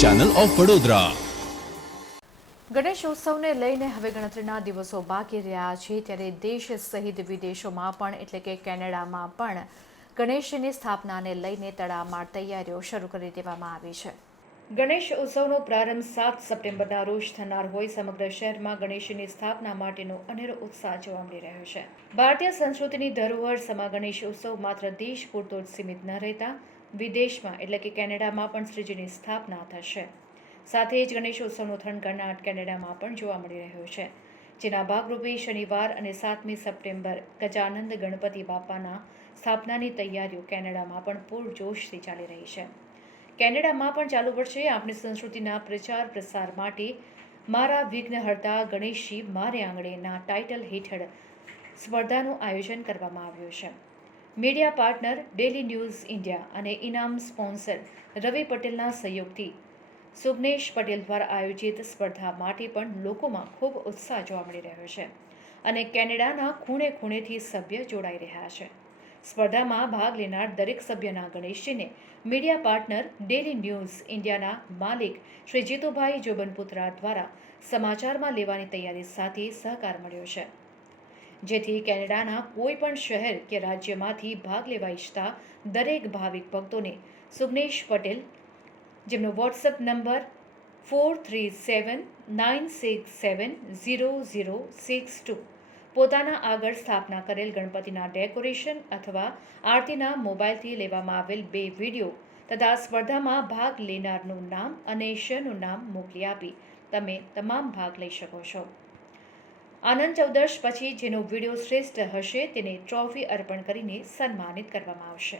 Channel of Vadodara Ganesh ઉત્સવને લઈને હવે ગણતરીના દિવસો બાકી રહ્યા છે ત્યારે દેશ સહિત વિદેશોમાં પણ એટલે કે કેનેડામાં પણ ગણેશની સ્થાપનાને લઈને તડામાર તૈયારીઓ શરૂ કરી દેવામાં આવી છે. ગણેશ ઉત્સવનો પ્રારંભ સાત સપ્ટેમ્બરના રોજ થનાર હોય સમગ્ર શહેરમાં ગણેશની સ્થાપના માટેનો અનેરો ઉત્સાહ જોવા મળી રહ્યો છે. ભારતીય સંસ્કૃતિની ધરોહર સમા ગણેશ ઉત્સવ માત્ર દેશ પૂરતો જ સીમિત ન રહેતા વિદેશમાં, એટલે કે કેનેડામાં પણ શ્રીજીની સ્થાપના થશે. સાથે જ ગણેશોત્સવનો થનગનાટ કેનેડામાં પણ જોવા મળી રહ્યો છે. જેના ભાગરૂપે શનિવાર અને સાતમી સપ્ટેમ્બર ગજાનંદ ગણપતિ બાપાના સ્થાપનાની તૈયારીઓ કેનેડામાં પણ પૂરજોશથી ચાલી રહી છે. કેનેડામાં પણ ચાલુ વર્ષે આપણી સંસ્કૃતિના પ્રચાર પ્રસાર માટે મારા વિઘ્નહર્તા ગણેશજી મારે આંગણેના ટાઇટલ હેઠળ સ્પર્ધાનું આયોજન કરવામાં આવ્યું છે. Media partner daily news India અને ઇનામ સ્પોન્સર રવિ પટેલના સહયોગથી. સુગ્નેશ પટેલ દ્વારા આયોજિત સ્પર્ધા માટે પણ લોકોમાં ખૂબ ઉત્સાહ જોવા મળી રહ્યો છે અને કેનેડાના ખૂણે ખૂણેથી સભ્ય જોડાઈ રહ્યા છે. સ્પર્ધામાં ભાગ લેનાર દરેક સભ્યના ગણેશજીને મીડિયા પાર્ટનર ડેલી ન્યૂઝ ઇન્ડિયાના માલિક શ્રી જીતુભાઈ જોબનપુત્રા દ્વારા સમાચારમાં લેવાની તૈયારી સાથે સહકાર મળ્યો છે. જેથી કેનેડાના કોઈ પણ શહેર કે રાજ્યમાંથી ભાગ લેવા ઈચ્છતા દરેક ભાવિક ભક્તોને સુગ્નેશ પટેલ, જેમનો WhatsApp number four three seven nine six seven zero zero six two પોતાના આગળ સ્થાપના કરેલ ગણપતિના ડેકોરેશન અથવા આરતીના મોબાઈલથી લેવામાં આવેલ બે વીડિયો તથા સ્પર્ધામાં ભાગ લેનારનું નામ અને શનું નામ મોકલી આપી તમે તમામ ભાગ લઈ શકો છો. આનંદ ચૌદશ પછી જેનો વીડિયો શ્રેષ્ઠ હશે તેને ટ્રોફી અર્પણ કરીને સન્માનિત કરવામાં આવશે.